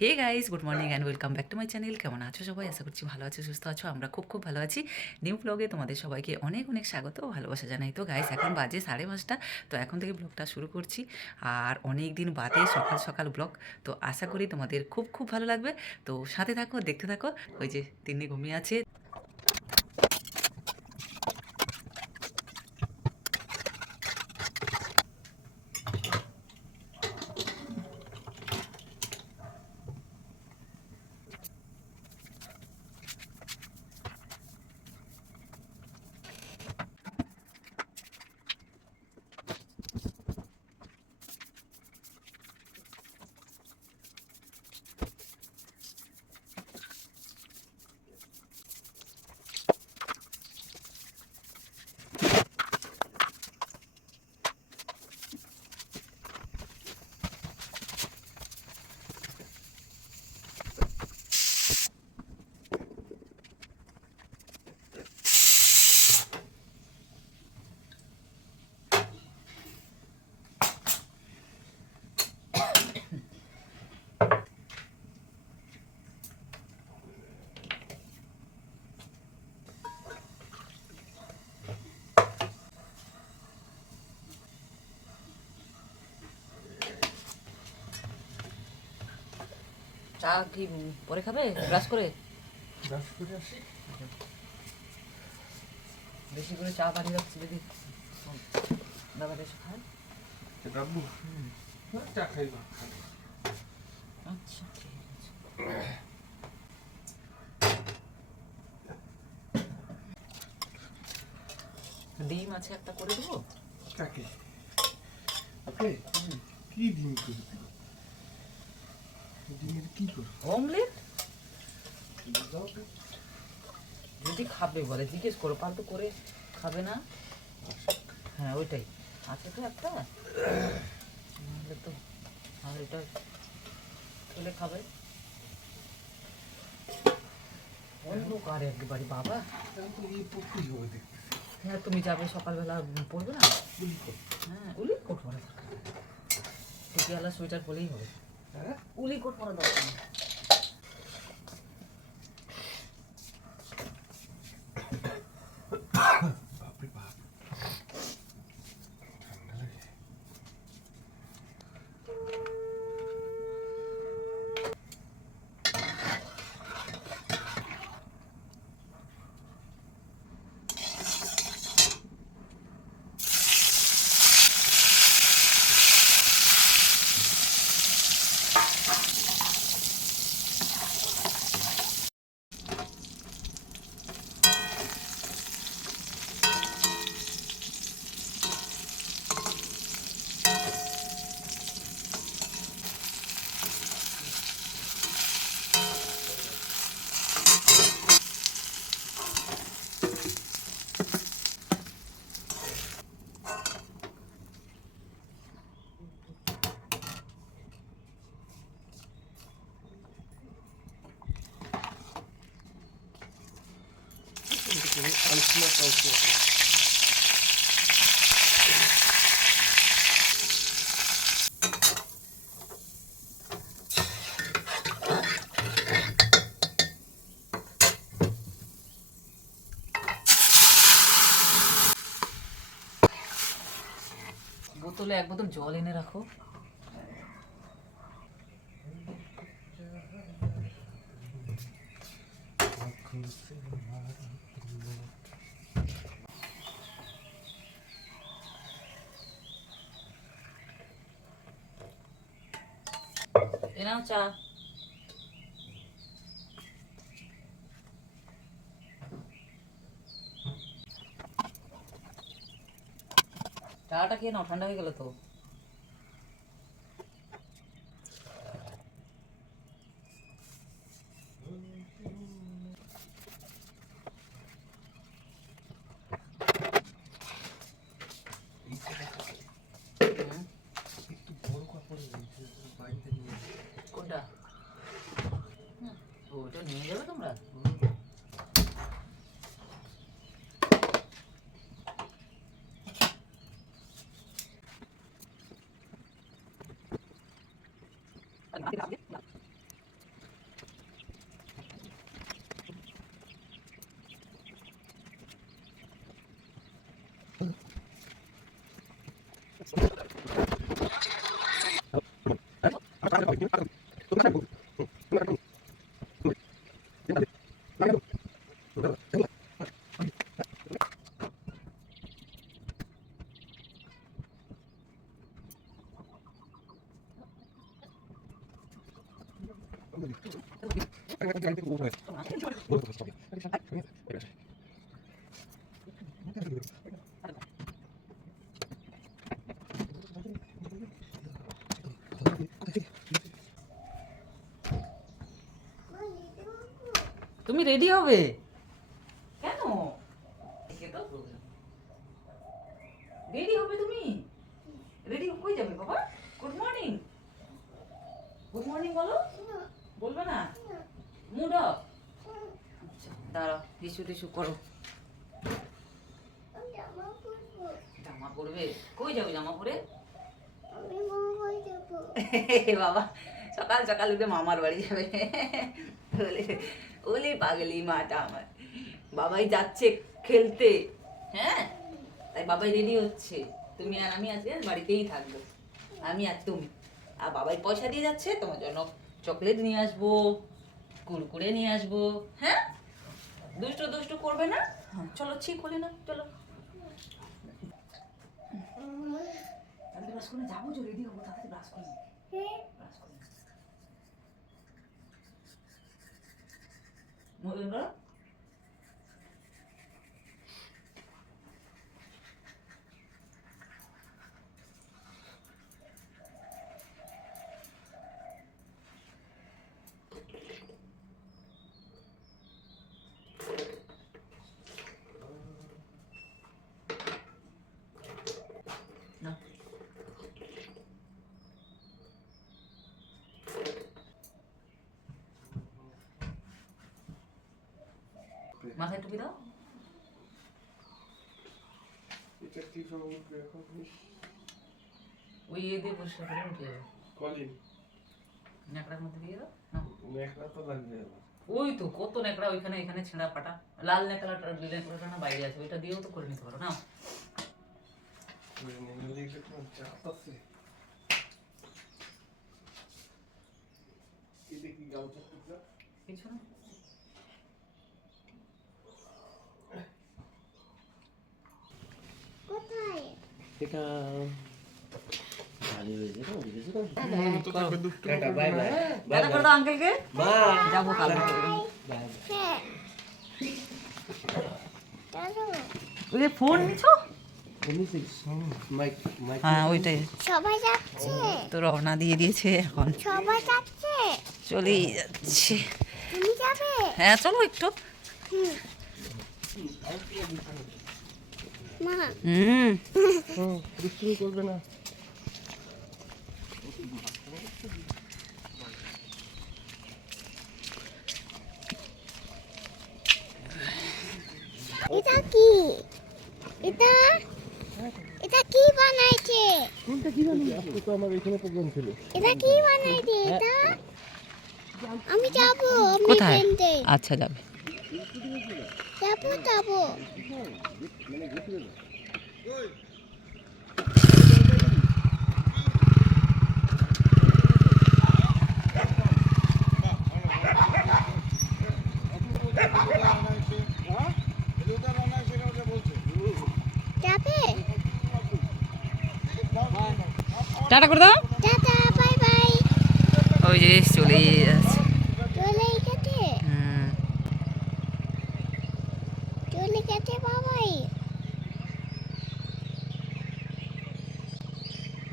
Hey guys good morning and welcome back to my channel কেমন আছো সবাই? আশা করছি ভালো আছো, সুস্থ আছো, আমরা খুব খুব ভালো আছি। নিউ ব্লগে তোমাদের সবাইকে অনেক অনেক স্বাগত ভালোবাসা জানাই। তো গাইস এখন বাজে সাড়ে পাঁচটা, তো এখন থেকে ব্লগটা শুরু করছি। আর অনেক দিন বাদে সকাল সকাল ব্লগ তো আশা করি তোমাদের খুব খুব ভালো লাগবে। তো সাথে থাকো, দেখতে থাকো, ওই যে তিনি ঘুমিয়ে আছে। চা কি পরে খাবে? ব্রাশ করে? ব্রাশ করে আসি। বেশি করে চা বানিয়ে রাখছি যদি দাদা বেশি রাখব হ্যাঁ, চা খাইবা আচ্ছা ঠিক আছে। ডিম আছে একটা করে দেবো? কাকে? ওকে? কি ডিম করে দিল ডিমের কি করো অমলেট যদি খাবে বলে জিজ্ঞেস করো পাল্টু করে খাবে না? হ্যাঁ ওইটাই। আছে তো একটা? নাহলে তো আর এটা খেলে খাবে। একবারে বাবা। হ্যাঁ তুমি যাবে সকালবেলা পড়বে না? হ্যাঁ উলি কোট পরা থাকে। টুপিওয়ালা সোয়েটার পরেই হবে। উলি কোট পরে দরকার বোতলে এক বোতল জল এনে রাখো। এনাও চা। চাটা খেয়ে নাও ঠান্ডা হয়ে গেল তো। কোনটা ওটা নিয়ে যাবে রেডি হবে? কেন? রেডি হবে তুমি? রেডি কই যাবে বাবা। গুড মর্নিং গুড মর্নিং বলো। বলবে না? মুড অফ আচ্ছা দাঁড়াও টিসু টিসু করো। জামা পরবে? কই যাবে জামা পরে? বাবা সকাল সকাল উঠে মামার বাড়ি যাবে। বলে ওলে পাগলি মাটা আমার। বাবাই যাচ্ছে খেলতে। হ্যাঁ? তাই বাবাই রেডি হচ্ছে। তুমি আর আমি আজকে বাড়িতেই থাকব। আমি আর তুমি। আর বাবাই পয়সা দিয়ে যাচ্ছে তোমার জন্য চকলেট নিয়ে আসব কুরকুরে নিয়ে আসব। হ্যাঁ? দুষ্টু দুষ্টু করবে না? হ্যাঁ চলো ঠিক হলে না চলো। ব্রাশ করে যাব রেডি হব তাড়াতাড়ি ব্রাশ করে ব্রাশ করে নি। মহেন্দ্র না মাথায় টুপি দাও ওই ইয়ে দিয়ে পরিষ্কার করে উঠে যাবে কলিন ন্যাকড়ার মধ্যে দিয়ে দাও না মেঘলা তো লাগবে ওই তো কত ন্যাকড়া ওইখানে এখানে ছেঁড়া ফাটা লাল ন্যাকড়াটা ন্যাকড়াটা না বাইরে আছে ওইটা দিয়েও তো করে নিতে পারো না? কিছু না এটা ভালো হয়েছে না বুঝেছ তো টাটা বাই বাই দাদা করে দাও আঙ্কেলকে বাই যাব কালকে বাই ওই যে ফোন নিছো? মাইক মাইক হ্যাঁ ওইটাই। সবাই যাচ্ছে? তো রওনা দিয়ে দিয়েছে এখন। সবাই যাচ্ছে? চলেই যাচ্ছে। তুমি যাবে? হ্যাঁ চলো একটু। হুম। দুষ্টুমি করবে না এটা কি? এটা? এটা কি বানাইছে? কোনটা কি জানি তো আমার এখানে প্রোগ্রাম ছিল। এটা কি বানাইছে? এটা? আমি যাব কোথায়? আচ্ছা যাবে। যাব যাব। টাটা করে দাও টাটা বাই বাই ওই যে চলে যাচ্ছে চলে গেছে হুম চলে গেছে বাবাই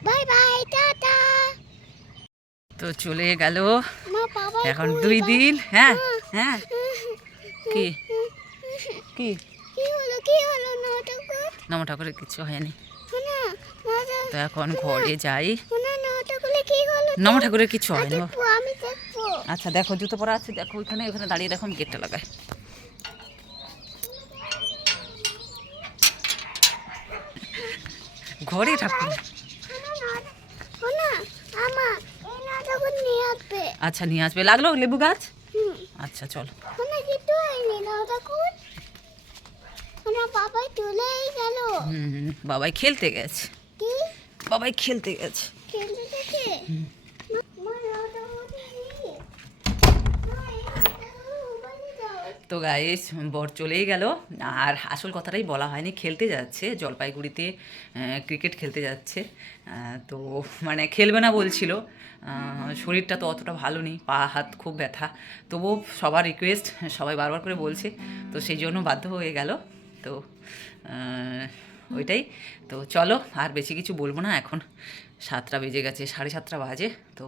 বাই বাই টাটা তো চলে গেল। এখন দুই দিন হ্যাঁ হ্যাঁ। কি? কি? নম ঠাকুরের কিছু হয়নি। তো এখন ঘরে যাই। নম ঠাকুরের কিছু হয়নি আচ্ছা দেখো জুতো পরা আছে দেখো ওইখানে ওখানে দাঁড়িয়ে দেখো আমি গেটটা লাগাই। ঘরে ঠাকুর শোনা নাটক শোনা আমা এই নাটক নিয়ে আসবে আচ্ছা নিয়ে আসবে। লাগল লেবু গাছ? আচ্ছা চলো। বাবাই চলেই গেল। বাবাই খেলতে গেছে। বাবাই খেলতে গেছে। খেলতে গেছে মা নাটক নেই মা এই নাটক বলে দাও তো গাইস বর চলেই গেল। আর আসল কথাটাই বলা হয়নি, খেলতে যাচ্ছে, জলপাইগুড়িতে ক্রিকেট খেলতে যাচ্ছে। তো মানে খেলবে না বলছিল। শরীরটা তো অতটা ভালো নেই, পা, হাত খুব ব্যথা। তবুও সবার রিকোয়েস্ট সবাই বারবার করে বলছে, তো সেই জন্য বাধ্য হয়ে গেল। তো ওইটাই। তো চলো, আর বেশি কিছু বলব না, এখন সাতটা বেজে গেছে, সাড়ে সাতটা বাজে। তো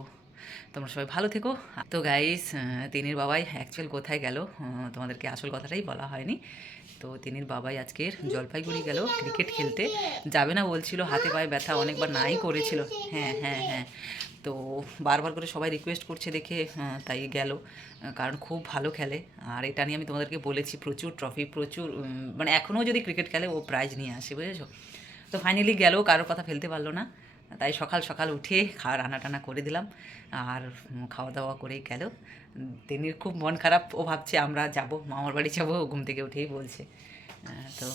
তোমরা সবাই ভালো থেকো। তো গাইস তিনির বাবাই অ্যাকচুয়াল কোথায় গেল? তোমাদেরকে আসল কথাটাই বলা হয়নি। তো তিনির বাবাই আজকের জলপাইগুড়ি গেল ক্রিকেট খেলতে। যাবে না বলছিল, হাতে পায়ে ব্যথা, অনেকবার নাই করেছিল। হ্যাঁ হ্যাঁ হ্যাঁ। তো বারবার করে সবাই রিকোয়েস্ট করছে দেখে তাই গেল। কারণ খুব ভালো খেলে। আর এটা নিয়ে আমি তোমাদেরকে বলেছি, প্রচুর ট্রফি প্রচুর মানে এখনও যদি ক্রিকেট খেলে, ও প্রাইজ নিয়ে আসে, বুঝেছ? তো ফাইনালি গেল, কারোর কথা ফেলতে পারল না। তাই সকাল সকাল উঠে খাওয়া রান্না টান্না করে দিলাম। আর খাওয়া দাওয়া করেই গেল। তিনি খুব মন খারাপ, ও ভাবছে আমরা যাব, মামার বাড়ি যাব ঘুম থেকে উঠেই বলছে। তো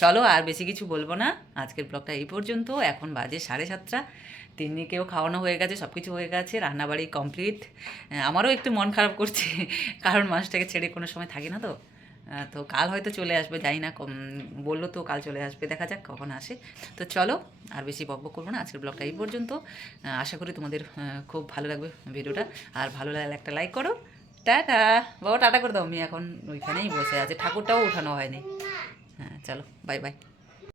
চলো আর বেশি কিছু বলব না। আজকের ব্লগটা এই পর্যন্ত। এখন বাজে সাড়ে সাতটা। তিন্নিকেও খাওয়ানো হয়ে গেছে সব কিছু হয়ে গেছে, রান্নাবাড়ি কমপ্লিট। আমারও একটু মন খারাপ করছে, কারণ মানুষটাকে ছেড়ে কোনো সময় থাকি না তো। তো কাল হয়তো চলে আসবে যাই না বলল তো কাল চলে আসবে, দেখা যাক কখন আসে। তো চলো, আর বেশি বক বক করব না, আজকের ব্লগটা এই পর্যন্ত। আশা করি তোমাদের খুব ভালো লাগবে ভিডিওটা। আর ভালো লাগলে একটা লাইক করো। টাটা! বাবা, টাটা করে দাও আমি এখন ওইখানেই বসে আছে। ঠাকুরটাও ওঠানো হয়নি। হ্যাঁ চলো বাই বাই